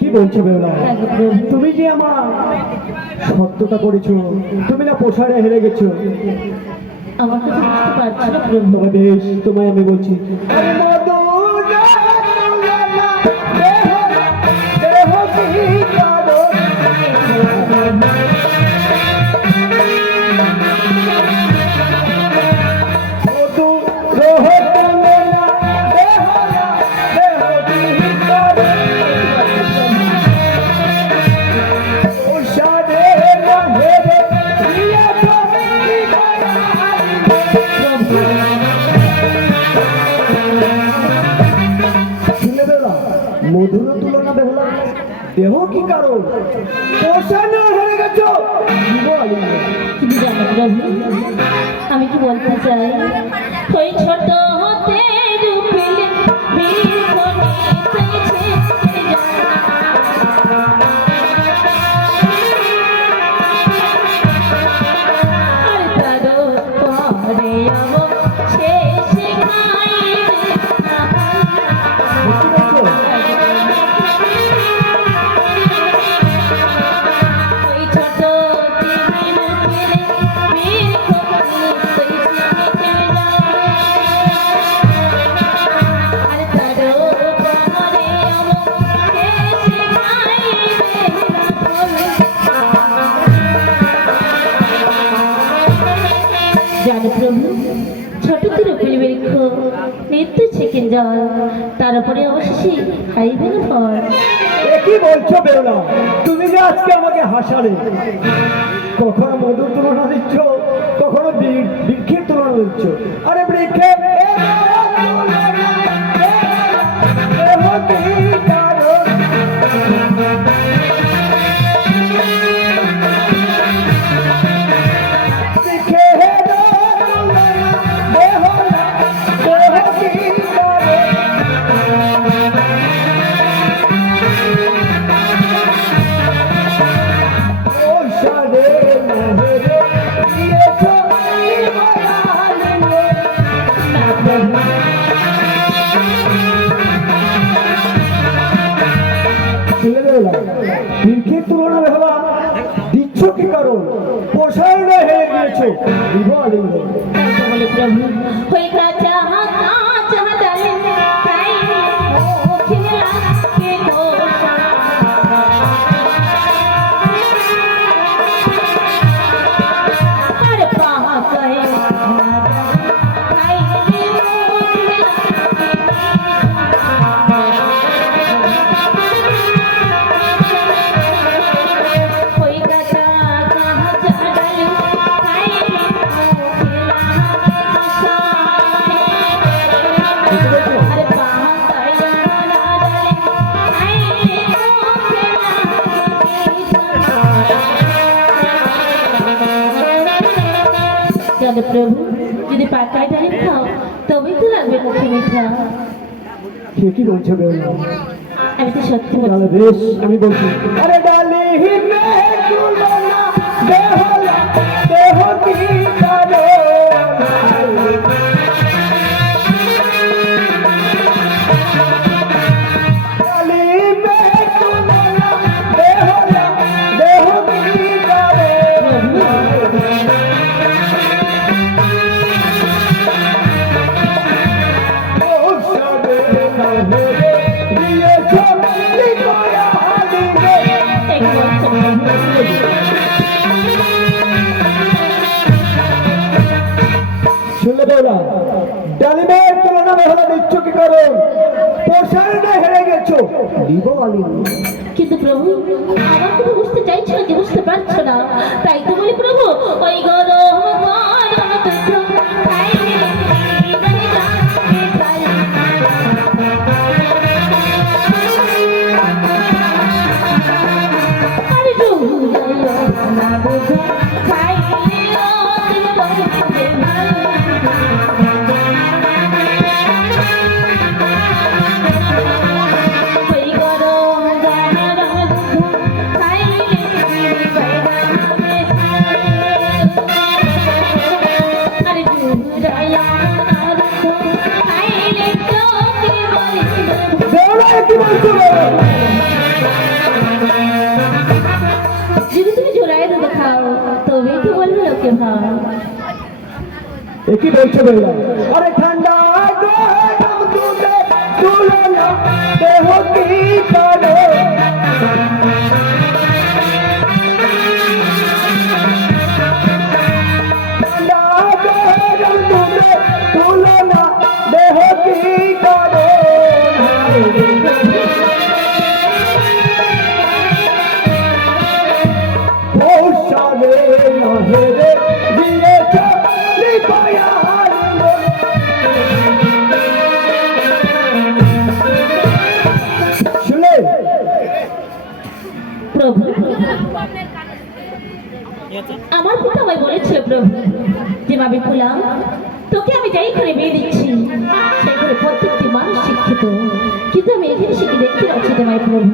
কি বলছো বেলা? তুমি যে আমার সত্যতা করেছো, তুমি না পোষারে হেরে গেছো। আমার কাছে বুঝতে পারছি না প্রভু। তবে বেশ, তোমায় আমি বলছি, মধুর তুলনা বেহুলা দেহ কি কারণ পোষানো হেরে গেছো। তুমি জানো প্রভু, আমি কি বলতে চাই, ওই ছোট হতে রূপিলে প্রভু, ছোট তিরুপিল বৃক্ষ নিত্য চিকেন জল, তার উপরে অবশ্যই খাইবেন ফল। কি বলছো বেলা? তুমি যে আজকে আমাকে হাসালে, কখনো মধুর তুলনা দিচ্ছ, কখনো বৃক্ষের তুলনা দিচ্ছ। আরে বৃক্ষে বৃক্ষের তুলনা বেহলা দিচ্ছ কি কারণ পোষায় হেরে গিয়েছো। প্রভু, ওই কাঁচা প্রভু, যদি পাতায় ডালি খাও তবেই তো লাগবে মুখে মিঠা। কি বলছো বেলা? আমি তো সত্যি বলছি। বেশ, আমি বলছি, আরে ডালি বেহলা দেহ কি কারণ বেওলা, ডালিমের তুলনা বেহালা দিচ্ছ কি কারণ? প্রসারণে হেরে গেছো, দিব আলী। কিন্তু প্রভু আমার কথা বুঝতে চাইছো না, কি বুঝতে পারছো না? তাই তো বলি প্রভু, ওই গরম গরম দুধ খাইলে জীবনে যাবে তাই। আরে ডুবাইয়া না দুধ খাইলে জীবনে যাবে ভাই। ওই গরম গরম দুধ খাইলে জীবনে যাবে তাই। আরে ডুবাইয়া না দুধ খাইলে চোখে বলে বেওলা কি বলছো বেওলা? যদি তুমি জোড়ায় দুধ খাও তবেই তো বলবে লোকে ভাও। এ কি বলছো বেওলা? আরে ঠান্ডা গরম দুধে তুলনা দেহ কি করে? ঠান্ডা গরম দুধে তুলনা দেহ কি করে? প্রসারে না হেরে দিয়েছ লিপায়ার মন। শুনে প্রভু আমার পিতা আমায় বলেছিল প্রভু যে ভাবি ফুলাম তোকে আমি যাই করে বিয়ে দিচ্ছি সেই ঘরে প্রত্যেকটি মানুষ শিক্ষিত, কিন্তু আমি এখানে শিখে দেখতে পাচ্ছি তোমায় প্রভু।